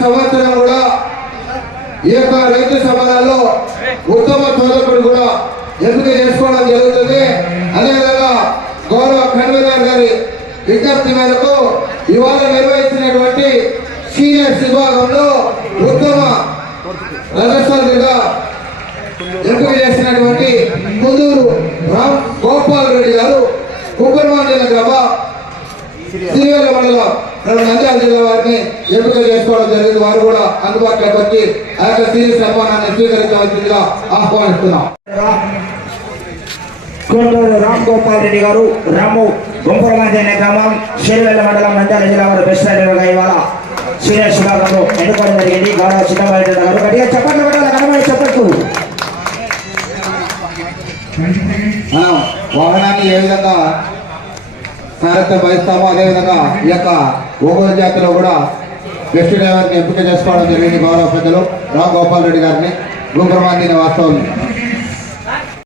సంవత్సరం కూడా ఈ యొక్క రైతు సభలలో ఉత్తమ చోదకుడు కూడా ఎంపిక చేసుకోవడం జరుగుతుంది. అదేవిధంగా గౌరవ కన్వీనర్ గారి విజ్ఞప్తి మేరకు ఇవాళ నిర్వహించినటువంటి సీనియర్స్ విభాగంలో ఉత్తమ రజస్వాలుగా ఎంపిక చేసినటువంటి కుందూరు రామ్ గోపాల్ రెడ్డి గారు కుక్కరమాండల గ్రామ మండలం మన నంద్యాల జిల్లా వారిని ఎంపిక చేసుకోవడం జరిగింది. వారు కూడా అందుబాటులోకి వచ్చి ఆ యొక్క సిరి సన్మానాన్ని స్వీకరించవలసిందిగా ఆహ్వానిస్తున్నాం. కొండూరు రామ్ గోపాల్ రెడ్డి గారు రాము గుంపరమాంజ అనే గ్రామం షేర్వెల్ల మండలం నంద్యాల జిల్లా వారు బెస్ట్ రైడర్గా ఇవాళ సీనియర్ విభాగంలో ఎన్నుకోవడం జరిగింది. గౌరవ చిన్నబాయి రెడ్డి గారు గట్టిగా చెప్పట్లు పెట్టాలి కనబడి చెప్పట్లు మనం వాహనాన్ని ఏ విధంగా సారథ్యం వహిస్తామో అదేవిధంగా ఈ యొక్క ఒంగోలు జాతిలో కూడా బెస్ట్ డ్రైవర్ని ఎంపిక చేసుకోవడం జరిగింది గౌరవ పెద్దలు రామ్ గోపాల్ రెడ్డి గారిని గుంపురమాందిన వాస్తవం